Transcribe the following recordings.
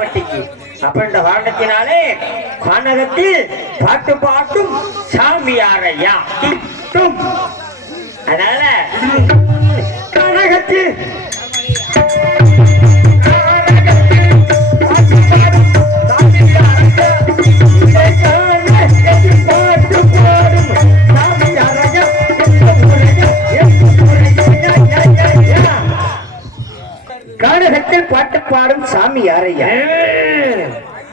வட்டிக்கு அப்படின்ற காரணத்தினாலே கானகத்தில் பாட்டு பாட்டும் சாமியாரையா அதனால கானகத்தில் கானகத்தில் பாட்டு பாடும் சாமி யாரையா?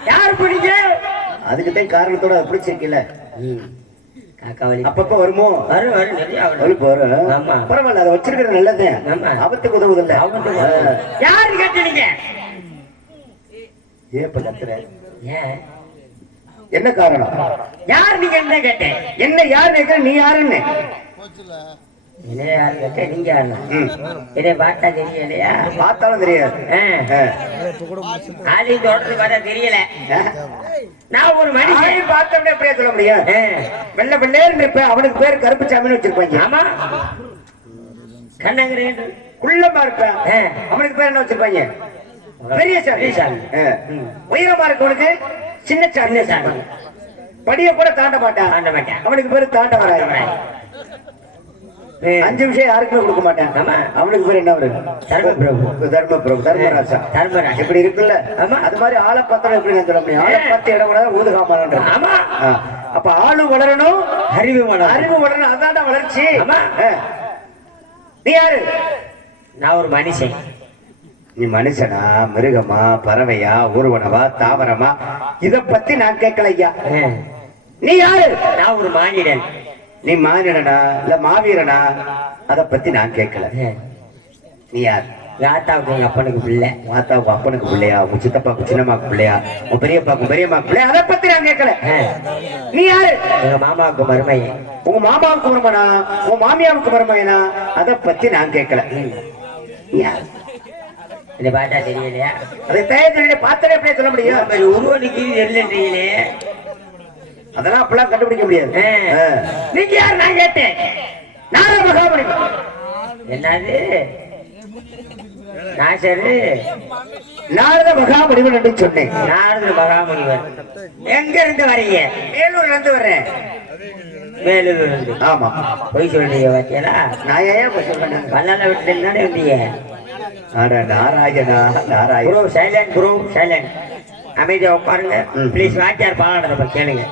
யார் பிடிக்க? அதுக்குதான் காரணத்தோட பிடிச்சிருக்கல. அப்பப்ப வருமோ? பரவாயில்ல, அதை வச்சிருக்கிறது நல்லது. ஆபத்துக்கு உதவுதில்ல. யாரு கேட்டீங்க? ஏப்ப கத்துற? என்ன காரணம்? யார் நீங்க என்ன கேட்டேன்? என்ன யார் கேட்க? நீ யாருன்னு நீங்க பார்த்தா தெரியலையா? பார்த்தாலும் தெரியாது. தெரியல. நான் ஒரு மனுஷன் பார்த்தோம்னா எப்படியா சொல்ல முடியாது? வெள்ள வெள்ளேன்னு இருப்பேன். அவனுக்கு பேரு கருப்பு சாமின்னு வச்சிருப்பாங்க. ஆமா, கண்ணங்கரே குள்ளமா இருப்பேன். அவனுக்கு பேர் என்ன வச்சிருப்பாங்க? பெரிய சாமி. உயரமா இருக்கவனுக்கு சின்ன சாமி. படிய கூட தாண்ட மாட்டான். அவனுக்கு பேரு தாண்ட வராது. 5 நிமிஷம் யாருக்குமே கொடுக்க மாட்டேன். அவனுக்கு பேர் என்ன வரும்? தர்மராஜா. இப்படி இருக்குல்ல, அது மாதிரி ஆளை பார்த்தா எப்படி சொல்ல முடியும்? ஆளை பார்த்து இடம் வளர ஊதுகாமன்ற. அப்ப ஆளு வளரணும், அறிவு வளரணும். அதான் வளர்ச்சி. நீ யாரு? நான் ஒரு மனுஷன். நீ மனுஷனா, மிருகமா, பறவையா, ஊர்வனவா, தாவரமா? இத பத்தி நான் கேட்கலையா. நீ யாரு? நான் ஒரு மானிடன். நீ மானிடனா இல்ல மாவீரனா? அத பத்தி நான் கேட்கல. நீ யார்? ஆத்தாவுக்கு எங்க அப்பனுக்கு பிள்ளை. ஆத்தாவுக்கு அப்பனுக்கு பிள்ளையா? உங்க சித்தப்பாக்கு சின்னம்மாக்கு பிள்ளையா? உங்க பெரியப்பாக்கு பெரியம்மாக்கு பிள்ளையா? அதை பத்தி நான் கேட்கல. நீ யாரு? எங்க மாமாவுக்கு மருமையன். உங்க மாமாவுக்கு மருமனா? உங்க மாமியாவுக்கு மருமையனா? அதை பத்தி நான் கேட்கல. நீ யார்? இதை பார்த்தா தெரியலையா? அதை தயாரிச்சு பார்த்தே அப்படியே சொல்ல முடியும். உருவனுக்கு தெரியலையே. அதெல்லாம் அப்பெல்லாம் கண்டுபிடிக்க முடியாது. நீங்க யார்? நான் கேட்டேன். நாரத மகாமுனிவர். என்னது? நாரத மகாமுனிவர் என்று சொன்னேன். நாரத மகாமுனிவர் எங்க இருந்து வரீங்க? வேலூர்ல இருந்து வர்றேன். வேலூர்ல இருந்து? ஆமா. போய் சொல்றீங்க பாத்தீங்களா? நான் ஏன் போய் சொல்றேன்? கல்யாண வீட்டுல இருந்தானே இருந்தீங்க. Narayana Narayana. Bro silent, bro silent. அமைதியா உட்காருங்க பிளீஸ். வாத்தியார் பாடம் கேளுங்க.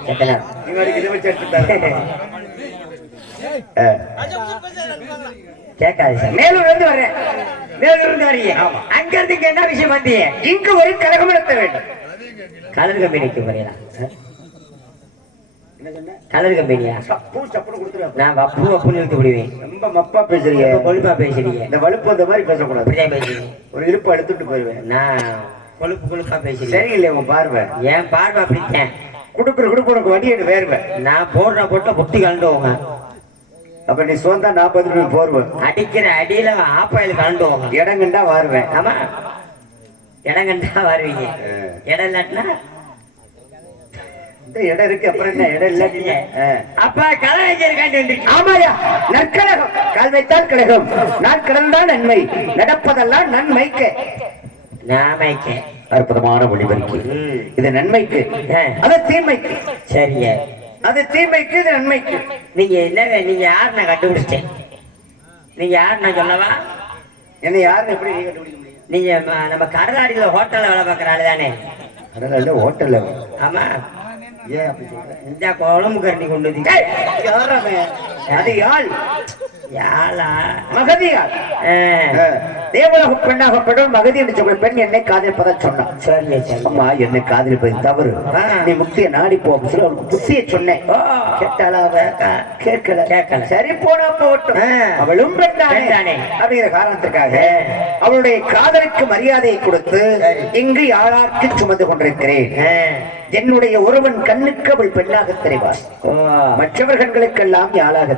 கேட்காது சார். மேலூர்ல இருந்து வர்றேன். வேலூர்ல இருந்து வரீங்க. அங்க இருந்து என்ன விஷயம் வந்தீங்க? இங்க ஒரு கழகம் நடத்த வேண்டும். கலர் கம்பெனிக்கு வரீங்களா? கலர் கம்பெனியா? நான் வப்பு வப்புன்னு இழுத்து விடுவேன். ரொம்ப மப்பா பேசுறீங்க, கொழுப்பா பேசுறீங்க. இந்த வலுப்பு அந்த மாதிரி பேசக்கூடாது. ஒரு இழுப்பு எடுத்துட்டு போயிருவேன். நான் கொழுப்பு கொழுப்பா பேசுறீங்க. சரியில்லை உங்க பார்வை. ஏன் பார்வை அப்படித்தேன். குடுப்பு உனக்கு வண்டி எடுத்து வேறுவேன். நான் போடுற போட்ட புட்டி கலண்டுவோங்க. அப்ப நீ சொந்தா 40 போர்வேன். அடிக்கிற அடியில ஆப்பாயில் கலண்டுவோங்க. இடங்கண்டா வாருவேன். ஆமா, இடங்கண்டா வருவீங்க. இடம் இல்லாட்டினா இடம் இருக்கு. அப்புறம் என்ன இடம் இல்லாட்டீங்க? அப்ப கலவைக்காண்டி. ஆமாயா, நற்கழகம். கால் வைத்தால் கழகம். நான் கிடந்தான் நன்மை. நடப்பதெல்லாம் நன்மைக்கு. நாமைக்கு. அற்புதமான ஒளிபரிக்கு. இது நன்மைக்கு, அது தீமைக்கு. சரிங்க, அது தீமைக்கு, இது நன்மைக்கு. நீங்க என்ன? நீங்க யார்? நான் கண்டுபிடிச்சிட்டேன். நீங்க யார் நான் சொல்லவா? என்ன யாருன்னு எப்படி நீங்க கண்டுபிடிக்க முடியும்? நீங்க நம்ம கடலாடியில ஹோட்டல்ல வேலை பார்க்குற ஆளு தானே? கடலாடியில ஹோட்டல்ல? ஆமா. ஏன் அப்படி சொல்ற? இந்த குழம்பு கரண்டி கொண்டு வந்து அது யாழ். யாழா? மகதியாள். தேவலோக பெண்ணாகப்படும் மகதி என்று சொல்ற பெண் என்னை காதலிப்பதா சொன்னான். சரி, அம்மா என்னை காதலிப்பது தவறு, நீ முக்திய நாடி போ அப்படின்னு சொல்லி அவளுக்கு புத்திய சொன்னேன். கேட்டாளா? கேட்கல. சரி போனா போகட்டும், அவளும் பெண்ணானே அப்படிங்கிற காரணத்துக்காக அவளுடைய காதலுக்கு மரியாதையை கொடுத்து இங்கு யாழாக்கு சுமந்து கொண்டிருக்கிறேன். என்னுடைய ஒருவன் கண்ணுக்கு அவள் பெண்ணாக தெரிவாள், மற்றவர் கண்களுக்கெல்லாம் யாழாக.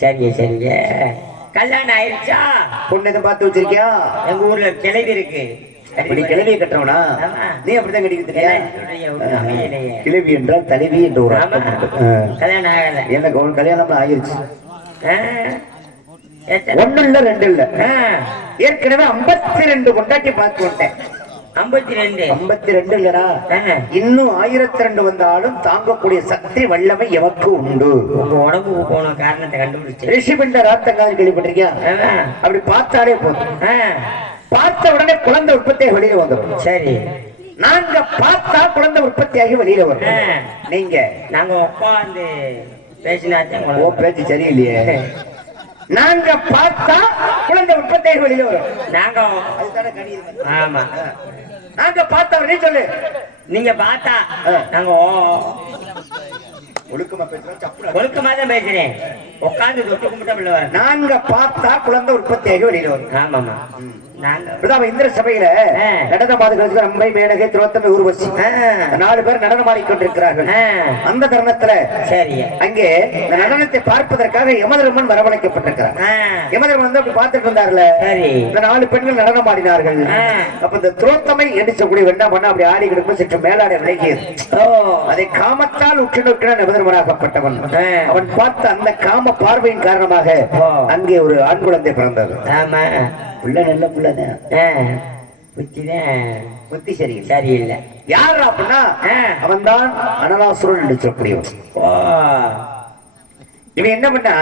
சரிங்க சரிங்க. கல்யாணம் ஆயிடுச்சா? பொண்ணு எதை பார்த்து வச்சிருக்கியா? எங்க ஊர்ல கிளவி இருக்கு. அப்படி கிளவியை கட்டுறவனா? நீ அப்படித்தான் கட்டிக்கிறியா? கிளவி என்றால் தலைவி என்ற ஒரு அர்த்தம். கல்யாணம் ஆகல எனக்கு. கல்யாணம் ஆயிருச்சு. ஒண்ணு இல்ல ரெண்டு இல்ல, ஏற்கனவே 52 கொண்டாட்டி பார்த்து விட்டேன். 52 இல்லடா, இன்னும் 1002 வந்தாலும் தாங்கக்கூடிய சக்தி வல்லமை எமக்கு உண்டு. உங்க உடம்புக்கு போன காரணத்தை கண்டுபிடிச்சு ரிஷிபிண்ட ராத்தங்கால் கேள்விப்பட்டிருக்கியா? அப்படி பார்த்தாலே போதும், பார்த்த உடனே குழந்தை உற்பத்தியாக வெளியில வந்துடும். சரி, நாங்க பார்த்தா குழந்தை உற்பத்தியாகி வெளியில வரும். நீங்க நாங்க உட்காந்து பேசினாச்சும் பேச்சு சரியில்லையே. நாங்க பார்த்தா குழந்தை உற்பத்தியாகி வெளியில வரும். நாங்க ஆமா, நாங்க பார்த்தா நீ சொல்லு. நீங்க பார்த்தா நாங்க ஒழுக்கமா பேசுறோம், ஒழுக்கமா தான் பேசுறேன். உட்காந்து தொட்டு கும்பிட்டா நாங்க பார்த்தா குழந்தை உற்பத்தியாகி வெளியில வரும். ஆமாமா, இந்திர சபையில நடனமாடுகளுக்கு அம்மை மேனகை திரோத்தமை ஊர்வசி 4 பேர் நடனம் ஆடிக்கொண்டிருக்கிறார்கள். அந்த தருணத்துல சரி, அங்கே இந்த நடனத்தை பார்ப்பதற்காக யமதர்மன் வரவழைக்கப்பட்டிருக்கிறார். யமதர்மன் வந்து அப்படி பார்த்துட்டு இருந்தார்ல, இந்த 4 பெண்கள் நடனம் ஆடினார்கள். அப்ப இந்த திரோத்தமை எடிச்சக்கூடிய வெண்ணா பண்ண அப்படி ஆடி கிடக்கும் சற்று மேலாட விலகியது. அதை காமத்தால் உற்று நோக்கின யமதர்மனாகப்பட்டவன் அவன் பார்த்த அந்த காம பார்வையின் காரணமாக அங்கே ஒரு ஆண் குழந்தை பிறந்தது. புள்ள நல்ல புள்ளதான், புத்தி சரியில்லை. யார் அப்படின்னா அவன் தான் அனலாசுரன் என்று சொல்லக்கூடியவன். இவன் என்ன பண்ணா,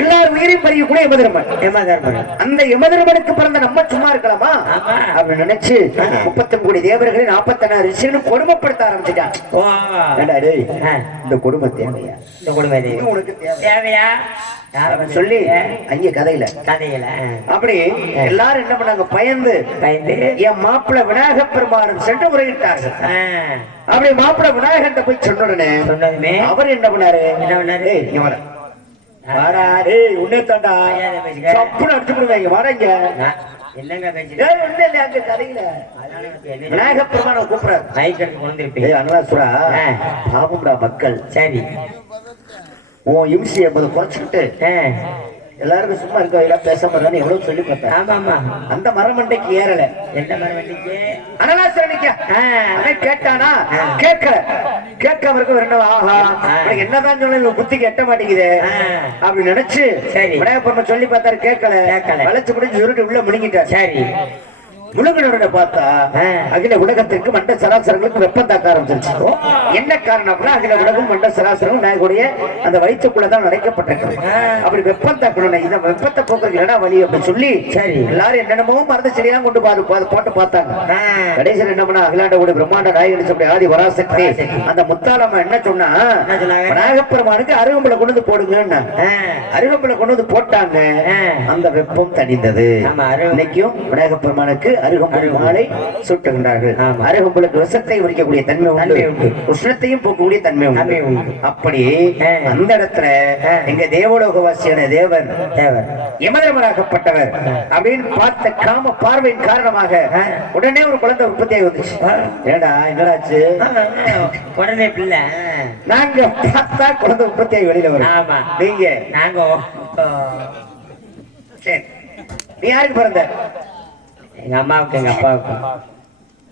எல்லாரும் உயிரையும் பறிக்கக்கூடிய யமதர்மன். அந்த யமதர்மனுக்கு பிறந்த நம்ம சும்மா இருக்கலாமா அப்படின்னு நினைச்சு 30 கோடி தேவர்களை 46 ரிஷிகளும் கொடுமைப்படுத்த ஆரம்பிச்சுட்டான். இந்த கொடுமை தேவையா? இந்த கொடுமை உனக்கு தேவையா சொல்லி அங்க கதையில அப்படி எல்லாரும் என்ன பண்ணாங்க, பயந்து என் மாப்பிள்ள விநாயக பெருமானம் சென்று முறையிட்டார்கள். அப்படி மாப்பிள்ள விநாயகன் போய் சொன்ன உடனே அவர் என்ன பண்ணாரு, உன்னேத்தாண்டா சப்புன்னு அடிச்சு விடுவாங்க, வரங்க என்னங்க விநாயக பெருமான கூப்பிடுறாரு. அனலாசுரா பாவம்டா மக்கள், சரி உன் இம்சி என்பதை குறைச்சுக்கிட்டு எல்லாருக்கும் சும்மா இருக்க பேசாம எவ்வளவு சொல்லி பார்த்தேன். ஆமா ஆமா, அந்த மரமண்டைக்கு ஏறல. எந்த மரமண்டைக்கு? அனலாசுரனுக்கு. அவன் கேட்டானா? கேட்கல. கேட்காம இருக்க ஆஹா என்னதான் சொல்ல புத்திக்கு எட்ட மாட்டேங்குது அப்படி நினைச்சு விநாயகர் சொல்லி பார்த்தாரு. கேட்கல. வளைச்சு முடிஞ்சு சுருட்டு உள்ள முழுங்கிட்டார். சரி, முழுங்கினோட பார்த்தா அகில உலகத்திற்கு மண்ட சராசரங்களுக்கு வெப்பம் தாக்க ஆரம்பிச்சிருச்சு. என்ன காரணம்னா அகில உலகம் மண்ட சராசரம் விநாயகருடைய அந்த வயிற்றுக்குள்ளதான் அடைக்கப்பட்டிருக்கு. அப்படி வெப்பம் தாக்கணும், இந்த வெப்பத்தை போக்குறதுக்கு என்னடா வழி அப்படின்னு சொல்லி சரி எல்லாரும் என்னென்னமோ மருந்து செடியெல்லாம் கொண்டு போட்டு பார்த்தாங்க. கடைசியில் என்ன பண்ணா, அகிலாண்ட பிரம்மாண்ட நாயகன் சொல்லி ஆதி வராசக்தி அந்த முத்தாளம்மா என்ன சொன்னா, விநாயகப்பெருமானுக்கு அருகம்புல கொண்டு வந்து போடுங்க. அருகம்புல கொண்டு வந்து போட்டாங்க, அந்த வெப்பம் தணிந்தது. இன்னைக்கும் விநாயகப்பெருமானுக்கு அருகம்புல் மாலை சுட்டுகின்றார்கள். அருகம்புலுக்கு விஷத்தை உரிக்கக்கூடிய தன்மை உண்டு, உஷ்ணத்தையும் போக்கக்கூடிய தன்மை உண்டு. அப்படி அந்த இடத்துல எங்க தேவலோகவாசியான தேவன் யமதர்மனாகப்பட்டவர் அப்படின்னு பார்த்த காம பார்வையின் காரணமாக உடனே ஒரு குழந்தை உற்பத்தியாகி வந்துச்சு. ஏடா என்னடாச்சு? உடனே பிள்ளை நாங்க பார்த்தா குழந்தை உற்பத்தியாகி வெளியில வரும். ஆமா, நீங்க நாங்க சரி, நீ யாருக்கு பிறந்த? எங்க அம்மாவுக்கு எங்க அப்பாவுக்கு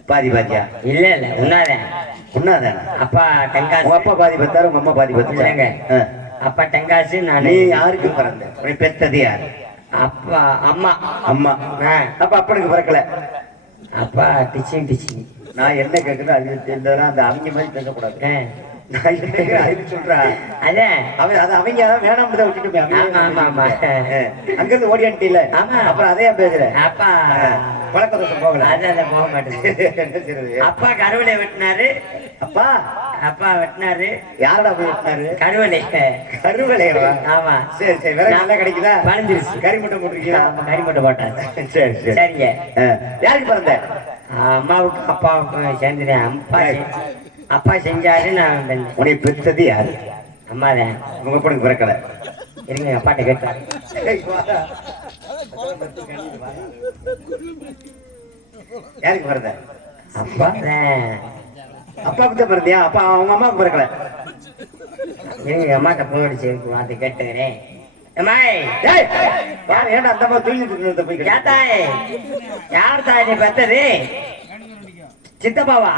பாதி பாதியா? இல்ல இல்ல உண்ணாதான். அப்பா டெங்காசு. உங்க அப்பா பாதி பத்தாரு, உங்க அம்மா பாதி பத்தாங்க. அப்பா டெங்காசு. நீ யாருக்கு பிறந்த? பெத்தது யாரு? அப்பா அம்மா. அம்மா. அப்ப அப்பனுக்கு பிறக்கல. அப்பா டிச்சிங். நான் என்ன கேட்கிறேன் அது அந்த அவங்க மாதிரி பேசக்கூடாது. சொல்றேன் அவங்க வேணாம் விட்டுட்டு அங்கிருந்து ஓடியான்ட்டு. அப்புறம் அதையா பேசுறேன். அப்பா பழக்கத்தை போகல, போக மாட்டேங்குது. அப்பா கருவலை வெட்டினாரு. அப்பா வெட்டினாரு. யாரோட வெட்டினாரு? கருவலை. ஆமா, சரி சரி. வேற நல்லா கிடைக்குதா? வளைஞ்சிருச்சு. கறிமட்டை போட்டிருக்கீங்களா? கறிமட்டை போட்டேன். சரி சரி சரிங்க. யாருக்கு பிறந்த? அம்மாவுக்கு அப்பாவுக்கு சேர்ந்துட்டேன். அப்பா செஞ்சாரு, நான் உன்னை பெற்றது யாரு? அம்மாதான். உங்க பொண்ணுக்கு பிறக்கல. இருங்க, அப்பாட்ட கேட்டாரு. யாருக்கு பிறந்த? அப்பா அப்பாவுக்கு தான் பிறந்தியா? அப்பா அவங்க அம்மாவுக்கு பிறக்கல. இருங்க, அம்மாட்ட போன் அடிச்சு வார்த்தை கேட்டுக்கிறேன். ஏன்டா அந்த மாதிரி தூங்கிட்டு போய் கேட்டாய்? யார் தாய் நீ பெத்தது? சித்தப்பாவா?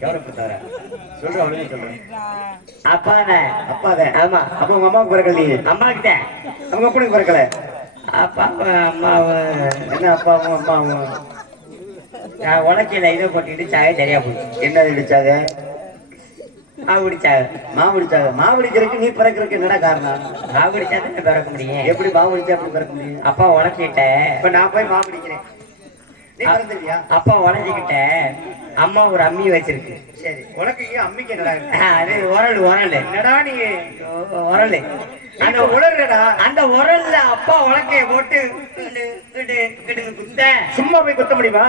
கவலைப்பட்டார சொல்றேன் அவளுக்கு சொல்றேன். அப்பாதான். அப்பாதான். ஆமா. அப்ப உங்க அம்மாவுக்கு பிறக்கல நீ? அம்மா கிட்ட. அவங்க அப்பனுக்கு பிறக்கல? அப்பாவும் அம்மாவும். என்ன அப்பாவும் அம்மாவும்? நான் உலக்கையில இதை போட்டுக்கிட்டு சாக சரியா போச்சு. என்ன இடிச்சாங்க? மாவுடிச்சாங்க. மாவுடிச்சாங்க. மாவுடிக்கிறதுக்கு நீ பிறக்கிறதுக்கு என்னடா காரணம்? மாவுடிச்சா தான் பிறக்க முடியும். எப்படி மாவுடிச்சா எப்படி பிறக்க முடியும்? அப்பா உலக்கிட்ட. இப்ப நான் போய் மாவுடிக்கிறேன், நீ பிறந்துட்டியா? அப்பா உலஞ்சிக்கிட்ட. அம்மா ஒரு அம்மி வச்சிருக்கு. சரி, உனக்கு அம்மிக்கு என்னடா? அது உரல். உரல் என்னடா நீ? உரல். அந்த உலர்டா. அந்த உரல்ல அப்பா உலக்கைய போட்டு குத்த. சும்மா போய் குத்த முடியுமா?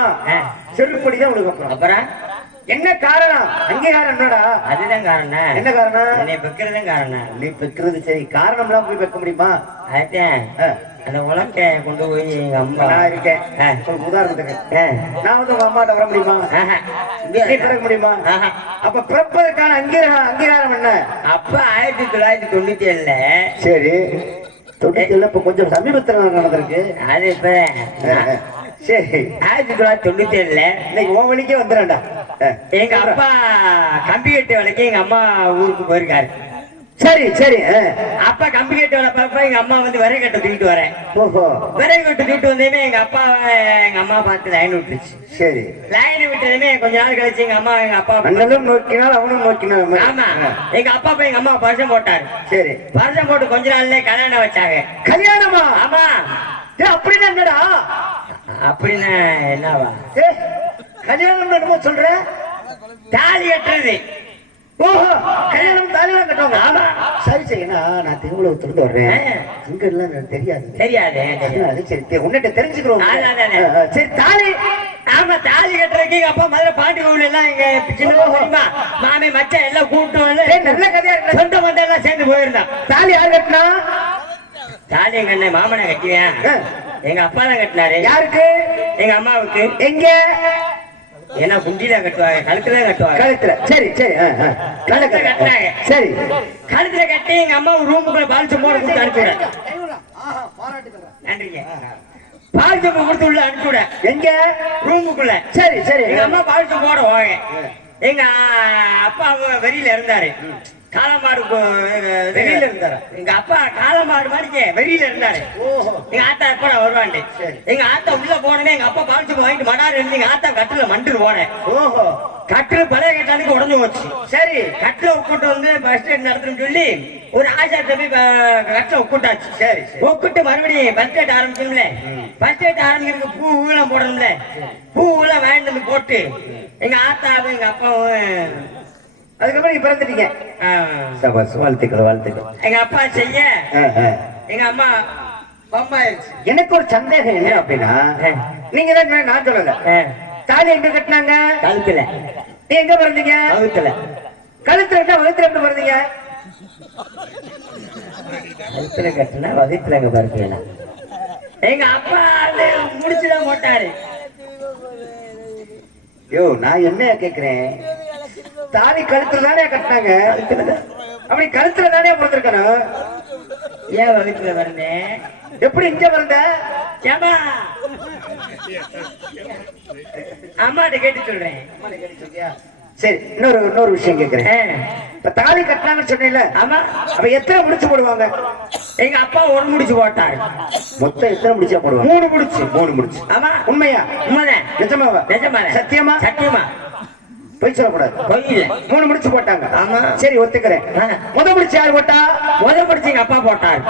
செருப்படிதான் உனக்கு. அப்புறம் என்ன காரணம்? அங்கீகாரம் என்னடா? அதுதான் காரணம். என்ன காரணம்? என்னை பெக்கிறதும் காரணம். நீ பெக்கிறது சரி, காரணம் எல்லாம் போய் வைக்க முடியுமா? அதுதான் அந்த உலக்கை கொண்டு போய் எங்க அம்மா. நான் இருக்கேன் உதாரணத்துக்கு. நான் வந்து உங்க அம்மாட்ட வர முடியுமா? நீ பிறக்க முடியுமா? அப்ப பிறப்பதற்கான அங்கீகாரம் என்ன? அப்ப 1997. சரி, 97 இப்ப கொஞ்சம் சமீபத்தில் நடந்திருக்கு. அது இப்ப சரி, 1997 இன்னைக்கு உன் வழிக்கே வந்துடும்டா. எங்க அப்பா கம்பி கட்டு வேலைக்கு எங்க அம்மா ஊருக்கு போயிருக்காரு. சரி சரி. அப்பா கம்பி கட்டு வேலை பார்ப்ப எங்க அம்மா வந்து விறகு கட்டை தூக்கிட்டு வரேன். ஓஹோ. விறகு கட்டு தூக்கிட்டு வந்ததுமே எங்க அம்மா பார்த்து லைன் விட்டுருச்சு. சரி, லைன் விட்டதுமே கொஞ்ச நாள் கழிச்சு எங்க அப்பா அண்ணனும் நோக்கினால் அவனும் நோக்கினான். ஆமா, எங்க அப்பா போய் எங்க அம்மா பரிசம் போட்டாரு. சரி, பரிசம் போட்டு கொஞ்ச நாள்ல கல்யாணம் வச்சாங்க. கல்யாணமா? ஆமா. அப்படின்னா என்னடா? அப்படின்னா என்னவா? கல்யாணம் என்னமோ சொல்ற? தாலி கட்டுறது. ஓஹோ, கல்யாணம் தாலிலாம் கட்டுவாங்க. ஆமா. சரி சரி, நான் திருமணத்திலிருந்து வர்றேன், அங்க எல்லாம் எனக்கு தெரியாது. தெரியாது. சரி, உன்னிட்ட தெரிஞ்சுக்கிறோம். சரி, தாலி. ஆமா, தாலி கட்டுறதுக்கு எங்க அப்பா மதுரை பாண்டி கோவில் எல்லாம் எங்க சின்ன மாமே மச்சா எல்லாம் கூப்பிட்டு வந்து நல்ல கதையா இருக்கு. சொந்த பந்தம் எல்லாம் சேர்ந்து போயிருந்தான். தாலி யார் கட்டினா? தாலி எங்க அண்ணன் மாமனை கட்டினேன். எங்க அப்பா தான் கட்டினாரு. யாருக்கு? எங்க அம்மாவுக்கு. எங்க? ஏன்னா குண்டில கட்டுவாங்க, கழுத்துல கட்டுவாங்க. கழுத்துல. சரி சரி, கழுத்துல கட்டினாங்க. சரி, கழுத்துல கட்டி எங்க அம்மா ரூமுக்குள்ள பாலிச்சம் போட கொடுத்து அனுப்பிவிட. நன்றிங்க. பாலிச்சம் கொடுத்து உள்ள அனுப்பிவிட. எங்க? ரூமுக்குள்ள. சரி சரி. எங்க அம்மா பாலிச்சம் போட வாங்க. எங்க அப்பா வெளியில இருந்தாரு. காலமாடு வெளியில இருந்தாரு. எங்க அப்பா காலமாடு மாதிரி வெளியில இருந்தாரு. எங்க ஆத்தா எப்ப வருவான்ட்டு. எங்க ஆத்தா உள்ள போனே எங்க அப்பா பாலிச்சு வாங்கிட்டு மடாரு இருந்து எங்க ஆத்தா கட்டுல மண்டுன்னு போனேன். கட்டுல பழைய கட்டானுக்கு உடஞ்சு போச்சு. சரி, கட்டுல உட்கிட்டு வந்து பஸ் ஸ்டாண்ட் நடத்துன்னு சொல்லி ஒரு ஆசாட்ட போய் கட்டுல உட்கிட்டாச்சு. சரி, உட்கிட்டு மறுபடியும் பஸ் ஸ்டாண்ட் ஆரம்பிச்சோம்ல. பஸ் ஸ்டாண்ட் ஆரம்பிக்கிறதுக்கு பூ ஊழம் போடணும்ல. பூ ஊழம் வாங்கிட்டு வந்து போட்டு எங்க ஆத்தாவும் எங்க அப்பாவும் அதுக்கப்புறம் நீங்க பிறந்துட்டீங்க. வாழ்த்துக்கள். எங்க அப்பா செய்ய எங்க அம்மா பம்மாயிருச்சு. எனக்கு ஒரு சந்தேகம் என்ன அப்படின்னா, நீங்க தான், நான் சொல்லல, தாலி எங்க கட்டினாங்க? கழுத்துல. நீ எங்க பிறந்தீங்க? வகுத்துல. கழுத்துல எப்படி பிறந்தீங்க? கழுத்துல கட்டினா வகுத்துல எங்க பிறந்தீங்க? எங்க அப்பா முடிச்சுதான் போட்டாரு. யோ, நான் என்ன கேக்குறேன், தாலி கழுத்துல தானே கட்டினாங்க? அப்படி கழுத்துல தானே பிறந்திருக்கணும். ஏன் வகுத்துல பிறந்தேன்? எப்படி இங்க பிறந்த? அம்மாட்ட கேட்டு சொல்றேன். சரி, இன்னொரு விஷயம் கேக்குறேன். இப்ப தாலி கட்டினாங்கன்னு சொன்னீங்கல்ல? ஆமா. அப்ப எத்தனை முடிச்சு போடுவாங்க? எங்க அப்பா ஒரு முடிச்சு போட்டாரு. மொத்தம் எத்தனை முடிச்சா போடுவாங்க? 3 முடிச்சு. ஆமா. உண்மையா? உண்மைதான். நிஜமாவா? சத்தியமா? சத்தியமா. பொய் சொல்லக்கூடாது. பொய் இல்ல. 3 முடிச்சு போட்டாங்க. ஆமா. சரி, ஒத்துக்கிறேன். முத முடிச்சு யார் போட்டா? முத முடிச்சு எங்க அப்பா போட்டாரு.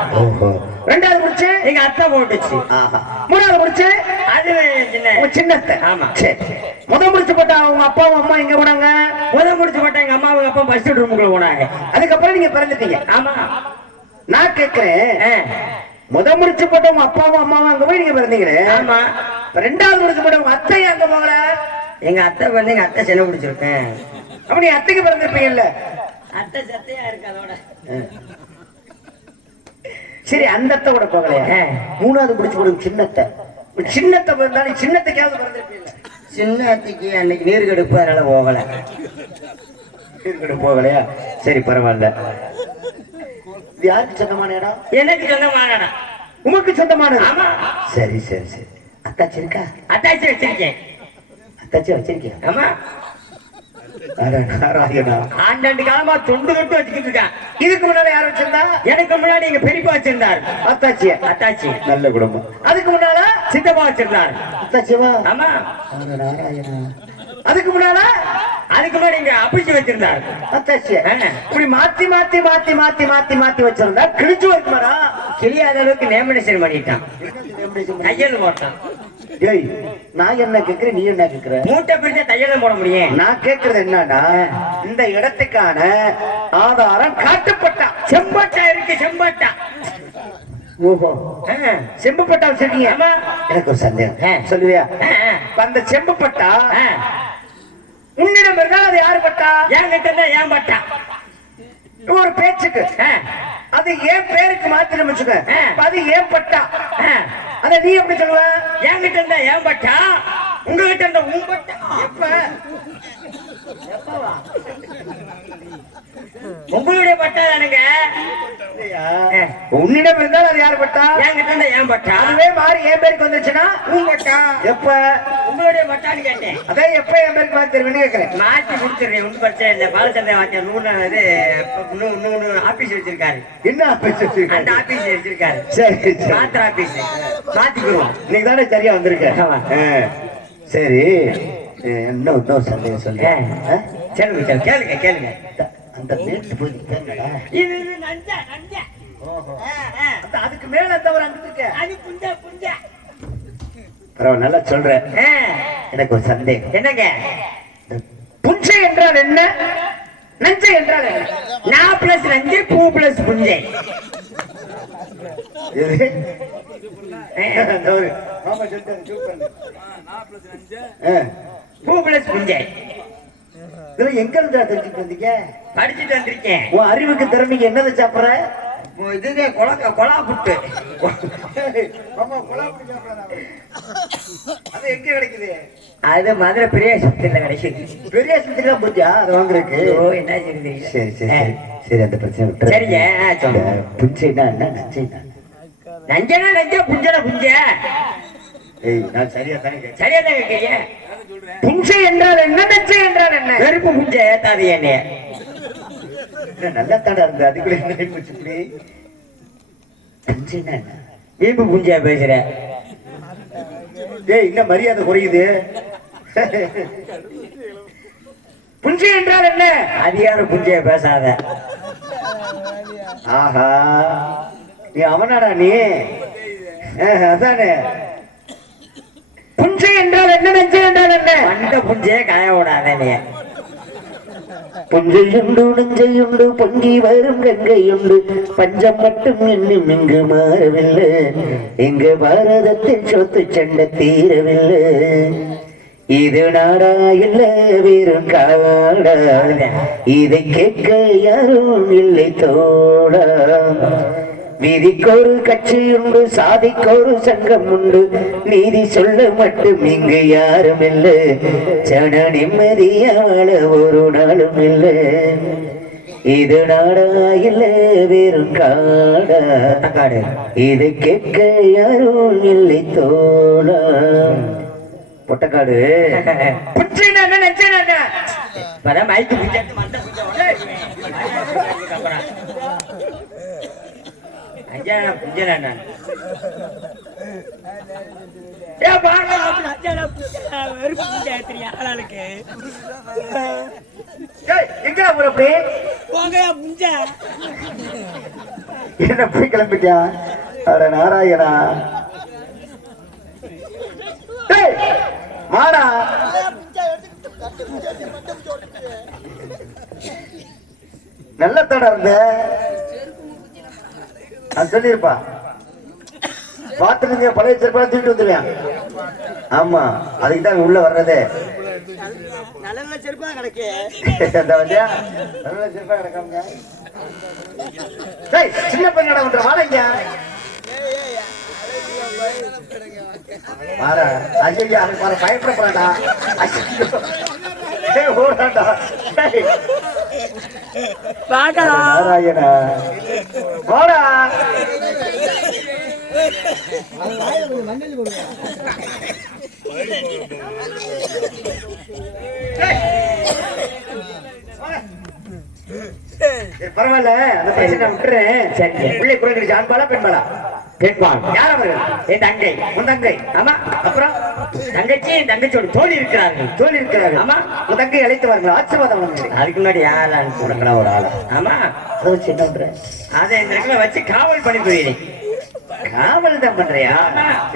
ரெண்டாவது முடிச்சு எங்க அத்தை போட்டுச்சு. மூணாவது முடிச்சு அது சின்னத்தை. ஆமா. சரி, முத முடிச்சு போட்டா உங்க அப்பாவும் அம்மா எங்க போனாங்க? முத முடிச்சு போட்டா எங்க அம்மாவும் அப்பா ஃபர்ஸ்ட் ரூமுக்குள்ள போனாங்க. அதுக்கப்புறம் நீங்க பிறந்துட்டீங்க. ஆமா. நான் கேக்குறேன், முத முடிச்சு போட்ட உங்க அப்பாவும் அம்மாவும் அங்க போய் நீங்க பிறந்தீங்க. ஆமா. ரெண்டாவது முடிச்சு போட்ட உங்க அத்தை அங்க போகல? எங்க அத்தை வந்து எங்க அத்தை சென்னை பிடிச்சிருக்கேன். அப்ப நீ அத்தைக்கு பிறந்திருப்பீங்கல்ல? அத்தை சத்தையா இருக்கு அதோட. சரி, அந்த அத்தை கூட போகலையா? மூணாவது முடிச்சு போடும் சின்னத்தை பிறந்தாலும் சின்னத்துக்காவது பிறந்திருப்பீங்க. சின்ன அத்தைக்கு அன்னைக்கு நீர் கெடுப்பு, அதனால போகல. நீர் கெடுப்பு போகலையா? சரி, பரவாயில்ல. இது யாருக்கு சொந்தமான இடம்? எனக்கு சொந்தமான இடம். உமக்கு சொந்தமானது? ஆமா. சரி சரி சரி. அத்தாச்சி இருக்கா? அத்தாச்சி வச்சிருக்கேன். அத்தாச்சி வச்சிருக்கேன். ஆமா. ஆண்டாண்டு காலமா தொண்டு தொட்டு வச்சுக்கிட்டு இருக்கேன். இதுக்கு முன்னாடி யார் வச்சிருந்தா? எனக்கு முன்னாடி எங்க பெரியப்பா வச்சிருந்தார். அத்தாச்சி நல்ல குடும்பம். அதுக்கு முன்னால சித்தப்பா வச்சிருந்தார். அத்தாச்சிவா? ஆமா. அதுக்கு முன்னால எங்க அப்பிச்சு வச்சிருந்தார். அத்தாச்சி இப்படி மாத்தி மாத்தி மாத்தி மாத்தி மாத்தி மாத்தி வச்சிருந்தா கிழிச்சு வைக்குமாடா? கிளியாத அளவுக்கு நேமினேஷன் பண்ணிட்டான், தையல் போட்டான். ஏய், நான் என்ன கேக்குறேன், நீ என்ன கேக்குற? மூட்டை பிரிச்சா தையல் போட முடியும். நான் கேக்குறது என்னன்னா, இந்த இடத்துக்கான ஆதாரம் காட்டப்பட்டா. செம்பட்டா இருக்கு, செம்பட்டா. ஓஹோ, செம்புப்பட்டா வச்சிருக்கீங்க? எனக்கு ஒரு சந்தேகம், சொல்லுவியா? அந்த செம்புப்பட்டா உன்னிடம் இருந்தா அது யாரு பட்டா? என்கிட்ட தான் ஏன் பட்டா? ஒரு பேச்சுக்கு அது ஏன் பேருக்கு மாத்தி வச்சுக்க, அது ஏன் பட்டா? அத நீ எப்படி சொல்லுவ? என்கிட்ட இருந்தா ஏன் பட்டா, உங்ககிட்ட இருந்தா உன் பட்டா. உங்களுடைய பட்டா தானுங்க. உன்னிடம் இருந்தால் அது யாரு பட்டா? என்கிட்ட இருந்தா ஏன் பட்டா. அதுவே மாறி என் பேருக்கு வந்துருச்சுன்னா உன் பட்டா. எப்ப உங்களுடைய பட்டான்னு கேட்டேன். அதே எப்ப என் பேருக்கு மாத்தி தருவேன்னு கேட்கிறேன். மாத்தி கொடுத்துறேன், ஒன்றும் பிரச்சனை இல்லை. பாலச்சந்திர வாத்தியார் நூறு ஆபீஸ் வச்சிருக்காரு. என்ன ஆபீஸ் வச்சிருக்காரு? அந்த ஆபீஸ் வச்சிருக்காரு. சரி, மாத்திர ஆபீஸ் மாத்திக்குவோம். நீங்க தானே சரியா வந்திருக்க. சரி, இன்னொரு சந்தேகம் சொல்றேன். கேளுங்க. அந்த மேட்டு போய் கேளுடா. இது நஞ்சா. அதுக்கு மேல தவிர அங்கிட்டு இருக்க. அது புஞ்சா. பரவாயில்ல, நல்லா சொல்றேன். எனக்கு ஒரு சந்தேகம். என்னங்க? புஞ்சை என்றால் என்ன, நஞ்சை என்றால் என்ன? நான் பிளஸ் நஞ்சை, பூ பிளஸ் புஞ்சை. பூ பிளஸ் புஞ்சை. எங்க இருந்தா தெரிஞ்சுட்டு வந்தீங்க? படிச்சுட்டு வந்திருக்கேன். உன் அறிவுக்கு திறமைக்கு என்னதை சாப்பிடுற? இதுவே கொலா புட்டு. அது எங்க கிடைக்குது? அது மதுரை பெரிய ஆஸ்பத்திரியில கிடைக்குது. பெரிய ஆஸ்பத்திரியில போச்சா அது வாங்குறதுக்கு? என்ன செய்யுது? சரி, அந்த பிரச்சனை விட்டு. சரிங்க, புஞ்சைனா என்ன, நஞ்சைனா? நஞ்சனா நஞ்சா, புஞ்சனா புஞ்ச. நான் சரியா தான் கேட்கிறீங்க. புஞ்சை என்றால் என்ன, நஞ்சை என்றால் என்ன? வெறுப்பு புஞ்ச ஏத்தாது என்னைய. நல்லா தாடா இருந்தது, அதுக்குள்ள என்ன போச்சு இப்படி? புஞ்சைனா என்ன? வீம்பு புஞ்சையா பேசுற? இன்னும் மரியாதை குறையுது. புஞ்சை என்றால் என்ன? அதிகார புஞ்சைய பேசாத. ஆஹா, நீ அவனாடா நீ? அதானே. புஞ்சை என்றால் என்ன, நஞ்சை என்றால் என்ன? அந்த புஞ்சைய காய விடாத நீ. புஞ்சையுண்டு நஞ்சையுண்டு பொங்கி வரும் கங்கையுண்டு, பஞ்சம் மட்டும் இன்னும் இங்கு மாறவில்லை. இங்கு பாரதத்தின் சொத்து சண்டை தீரவில்லை. இது நாடா இல்ல வெறும் காடா, இதை கேட்க யாரும் இல்லை தோடா. விதிக்கொரு கட்சி உண்டு, சாதிக்கொரு சங்கம் உண்டு, நீதி சொல்ல மட்டும் இங்கு யாரும் இல்லை. சன நிம்மதியாள ஒரு நாளும் இல்லை. இது நாடா இல்ல வெறும் காடா, இதை கேட்க யாரும் இல்லை தோடா. பொட்டக்காடு. புஞ்சைனா என்ன, நஞ்சைனா என்ன? வர மைக்கு புஞ்சத்து மண்ட புஞ்ச அஞ்சானா புஞ்சனா நான். என்ன போய் கிளம்பிட்டியா? அட நாராயணா, மாடா. நல்ல தடை இருந்த சொல்லிருப்பா. பாத்துருங்க, பழைய செருப்பா தூக்கிட்டு வந்துருவேன். ஆமா, அதுக்கு தான் உள்ள வர்றதே. நல்ல செருப்பா கிடக்கு. நல்ல செருப்பா கிடக்காம சின்ன பையனோட ஒன்று வாழைங்க. பயப்பட போறாடா. நாராயணா, போடா. பரவாயில்ல, அந்த பிரச்சனை விட்டுறேன். சரி. பிள்ளை குறைஞ்சிருச்சு, ஆண்பாலா பெண்பாலா? கேட்பான். யார் அவர்கள்? என் தங்கை. உன் தங்கை? ஆமா. அப்புறம் தங்கச்சி என் தங்கச்சியோட தோழி இருக்கிறார்கள். தோழி இருக்கிறார்கள். ஆமா. உன் தங்கை அழைத்து வாருங்கள், ஆசீர்வாதம் பண்ணுங்க. அதுக்கு முன்னாடி யாரான்னு உனக்குனா ஒரு ஆளா? ஆமா. அதை வச்சு என்ன பண்ற? அதை இந்த இடத்துல வச்சு காவல் பண்ணி போயிடுறேன். காவல் தான் பண்றியா?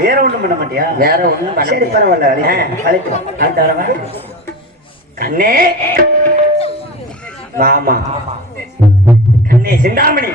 வேற ஒண்ணும் பண்ண மாட்டியா? வேற ஒண்ணும் பண்ண சரி, பரவாயில்ல, அழைத்து வா. கண்ணே வாமா. கண்ணே சிந்தாமணி.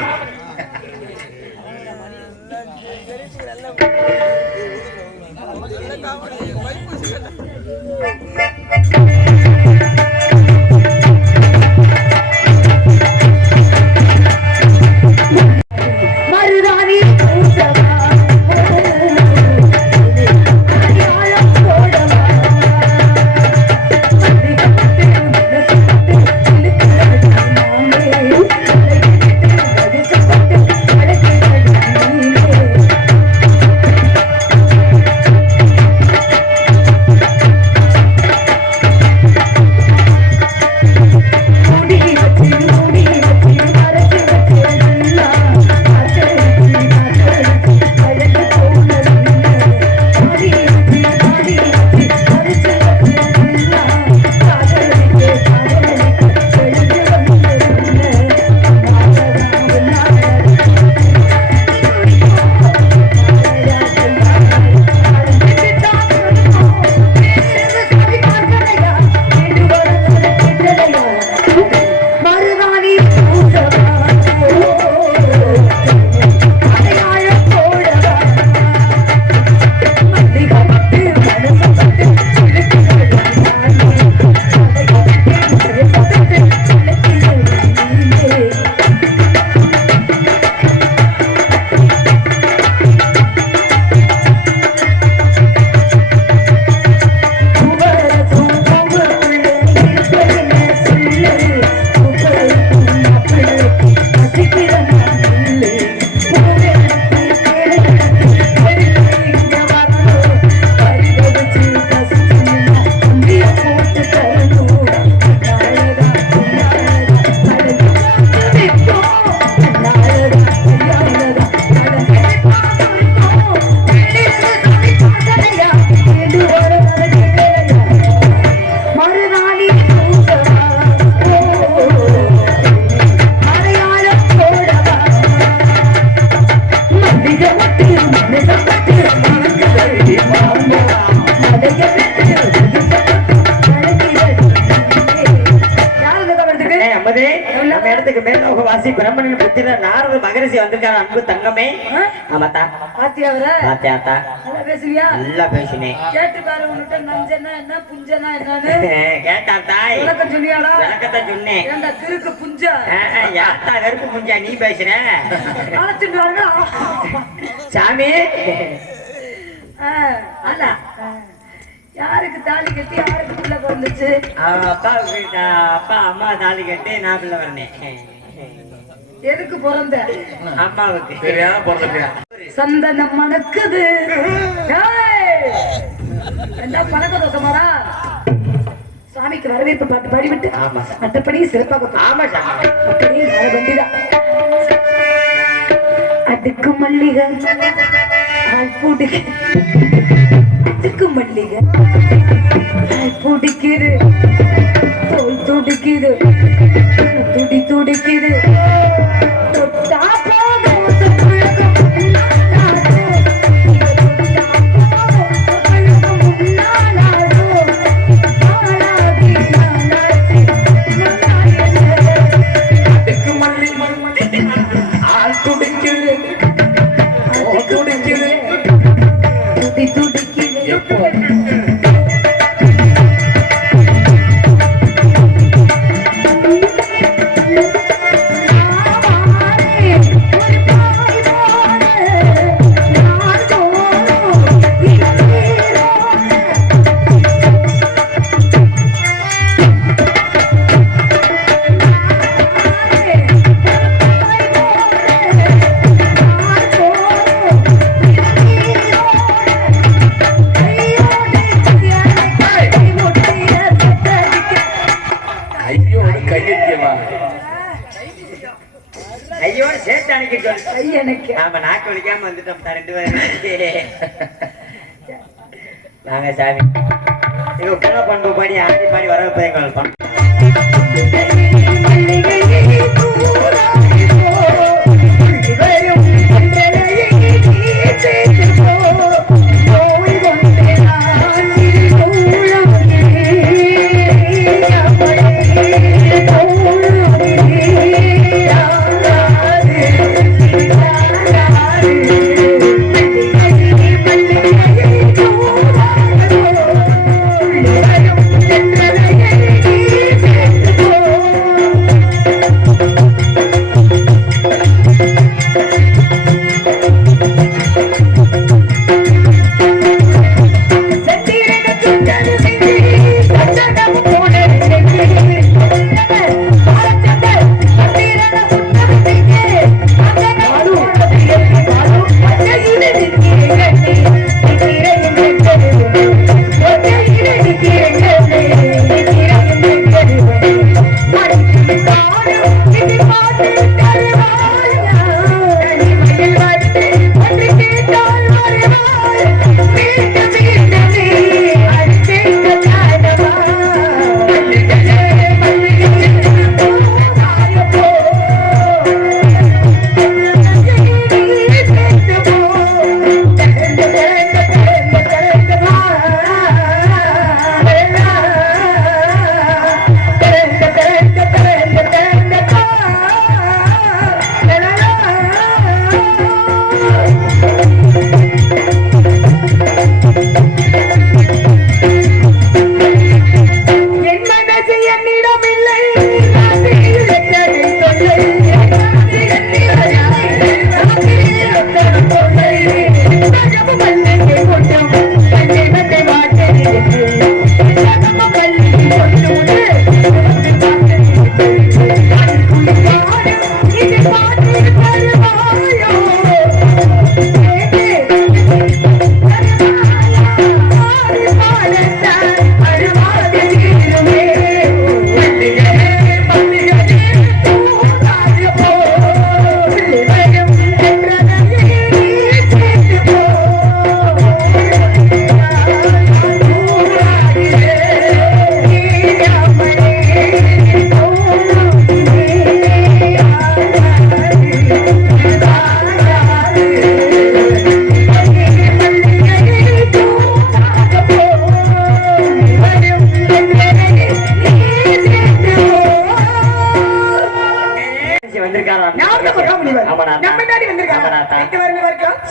வாசி பிரம்மனின் புத்திர நாரத மகரிஷி வந்திருக்காரு. அன்பு தங்கமே. ஆமாத்தா. பாத்தியா அவர? பாத்தியாத்தா. நல்லா பேசுவியா? நல்லா பேசினேன். கேட்டு பாரு உன்கிட்ட நஞ்சனா என்ன புஞ்சனா என்னன்னு. கேட்டான் தாய். விளக்கம் சொன்னியாடா? விளக்கத்தை சொன்னேன். ஏண்டா திருக்கு புஞ்சா? யாத்தா வெறுப்பு புஞ்சா நீ பேசுற? அழைச்சிட்டு வாங்க. சாமி. அல்ல. யாருக்கு தாலி கட்டி யாருக்கு பிள்ளை பிறந்துச்சு? அப்பா அம்மா தாலி கட்டி நான் பிள்ளை வரனேன். எதுக்கு பிறந்த? அம்மாவுக்கு. சந்தனம் மணக்குது. என்ன பழக்க தோசமாரா? சாமிக்கு வரவேற்பு பாட்டு பாடிவிட்டு மற்றபடி சிறப்பாக. ஆமா சாமி. வண்டிதான். அதுக்கு மல்லிகை அதுக்கு மல்லிகை பிடிக்குது, தோல் துடிக்குது, துடி துடிக்குது. தொட்டா போதும் எனக்கு நாம நாக்கு வலிக்காம வந்துட்டோம் 2 பேரும். நாங்க சாமி இங்க உட்கார பண்பு பாடி ஆடி பாடி வர போய்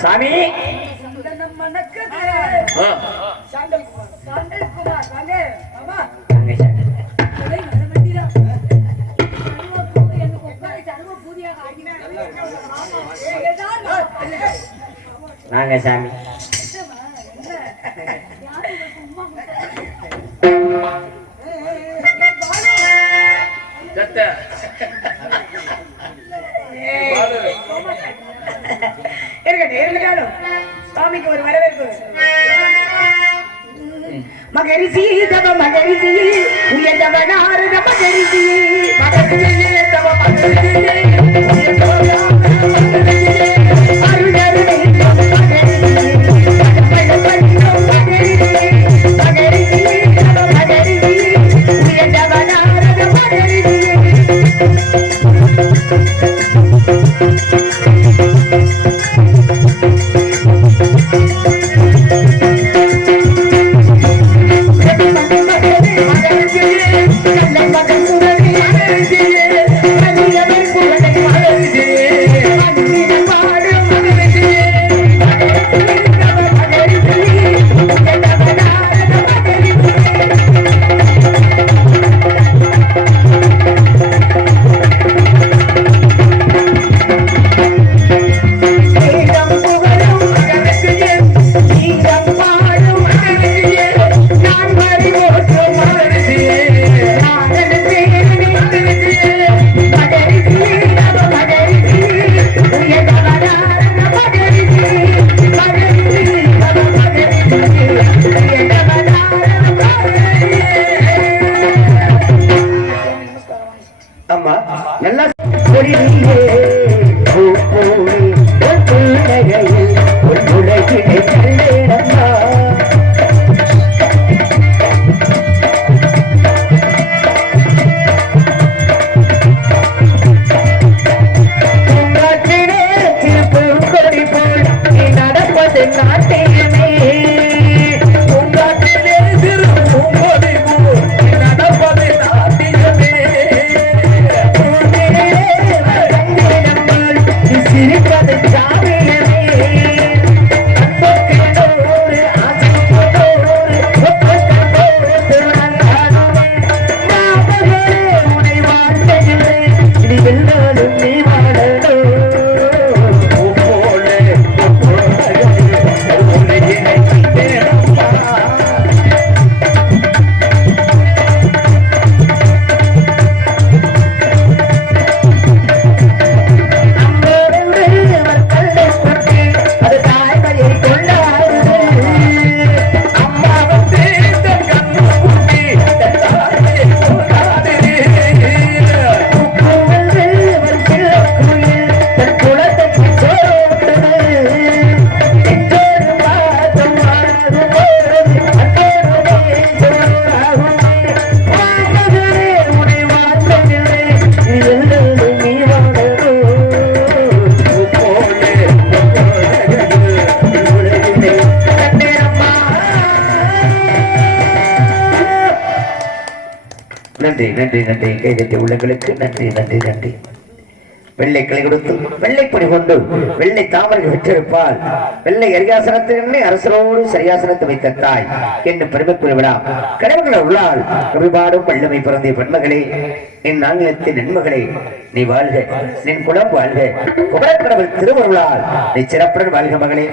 சாமி நாங்க சாமி சாமிக்கு ஒரு வரவேற்பு. மகரிஷி தவ மகரிஷி உயர்ந்தவ நாரத மகரிஷி மகரிஷி தவ மகரிஷி அருணருணை மகரிஷி மகரிஷி தவ மகரிஷி உயர்ந்தவ நாரத மகரிஷி மகரிஷி நன்றி நன்றி நன்றி. கைதட்டி உள்ளங்களுக்கு நன்றி நன்றி நன்றி. வெள்ளை கிளை கொடுத்து வெள்ளைப்படி கொண்டு வெள்ளை தாமரை பெற்றிருப்பால் வெள்ளை அரியாசனத்தினை அரசரோடு சரியாசனத்தை வைத்த தாய் என்று பெருமைக்குரிய விழா கடவுள்களை உள்ளால் கவிபாடும் வல்லமை பிறந்த பெண்மகளே, என் ஆங்கிலத்தின் நன்மகளே, நீ வாழ்க, நின் குலம் வாழ்க, குமரக்கடவுள் திருவருளால் நீ சிறப்புடன் வாழ்க மகளே.